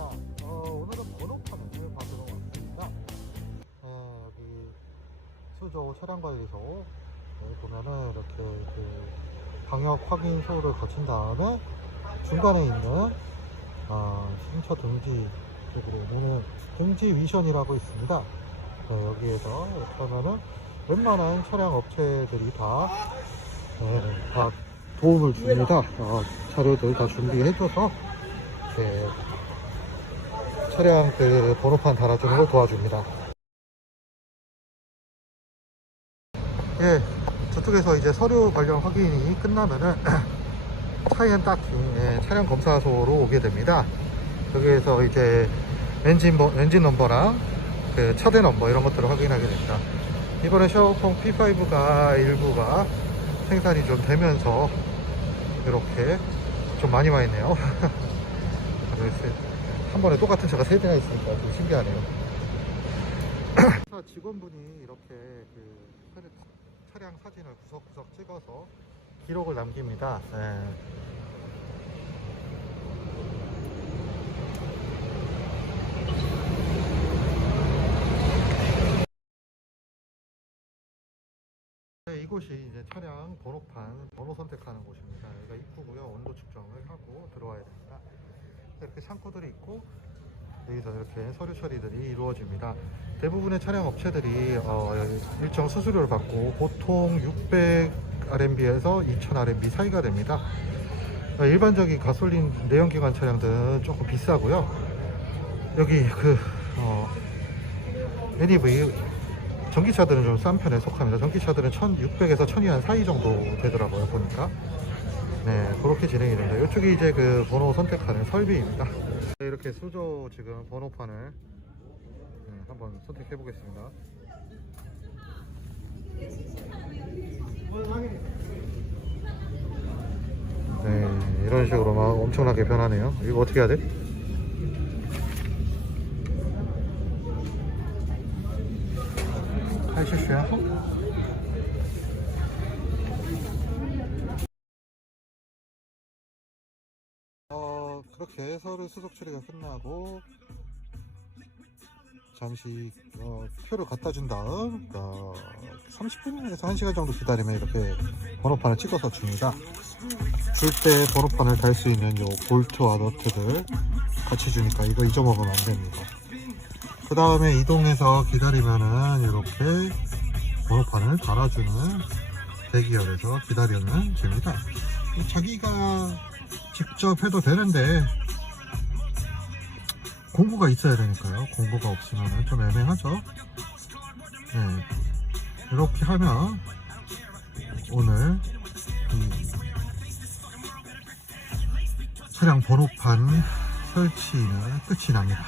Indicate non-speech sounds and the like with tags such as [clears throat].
어, 오늘은 번호판을 받으러 왔습니다. 어, 여기 수조 차량관리소 네, 보면은 이렇게 그 방역 확인소를 거친 다음에 중간에 있는 어, 신차 등지 쪽으로 오는 등지 위션이라고 있습니다. 네, 여기에서 하면은 웬만한 차량 업체들이 다, 네, 다 도움을 줍니다. 어, 자료들 다 준비해줘서 네, 차량 그 번호판 달아주는 걸 도와줍니다. 예, 저쪽에서 이제 서류 관련 확인이 끝나면은 [clears throat] 차엔 딱히 예, 차량 검사소로 오게 됩니다. 여기에서 이제 엔진, 버- 엔진 넘버랑 그 차대 넘버 이런 것들을 확인하게 됩니다. 이번에 샤오펑 P5가 일부가 생산이 좀 되면서 이렇게 좀 많이 와 있네요. [laughs] 한 번에 똑같은 차가 세 대나 있으니까 좀 신기하네요. [clears throat] 직원분이 이렇게 그 차량- 사진을 구석구석 찍어서 기록을 남깁니다. 예. 네, 이곳이 이제 차량 번호판 번호 선택하는 곳입니다. 여기가 입구고요. 온도 측정을 하고 들어와야 됩니다. 이렇게 창고들이 있고 여기서 이렇게 서류 처리들이 이루어집니다. 대부분의 차량 업체들이 어, 일정 수수료를 받고 보통 600RMB에서 2000RMB 사이가 됩니다. 어, 일반적인 가솔린 내연기관 차량들은 조금 비싸고요. 여기 그 어, NEV 전기차들은 좀 싼 편에 속합니다. 전기차들은 1600에서 1000위안 사이 정도 되더라고요, 보니까. 네, 그렇게 진행이 됩니다. 이쪽이 이제 그 번호 선택하는 설비입니다. 네, 이렇게 수조 지금 번호판을 네, 한번 선택해 보겠습니다. 네, 이런 식으로 막 엄청나게 변하네요. 이거 어떻게 해야 돼? 할 실수야? 어, 그렇게 서류 수속 처리가 끝나고 잠시 어, 표를 갖다 준 다음 어, 30분에서 1시간 정도 기다리면 이렇게 번호판을 찍어서 줍니다. 줄 때 번호판을 달 수 있는 요 볼트와 너트를 같이 주니까 이거 잊어먹으면 안 됩니다. 그 다음에 이동해서 기다리면은 이렇게 번호판을 달아주는 대기열에서 기다리면 됩니다. 자기가 직접 해도 되는데 공구가 있어야 되니까요. 공구가 없으면 좀 애매하죠. 네. 이렇게 하면 오늘 이 차량 번호판 설치는 끝이 납니다.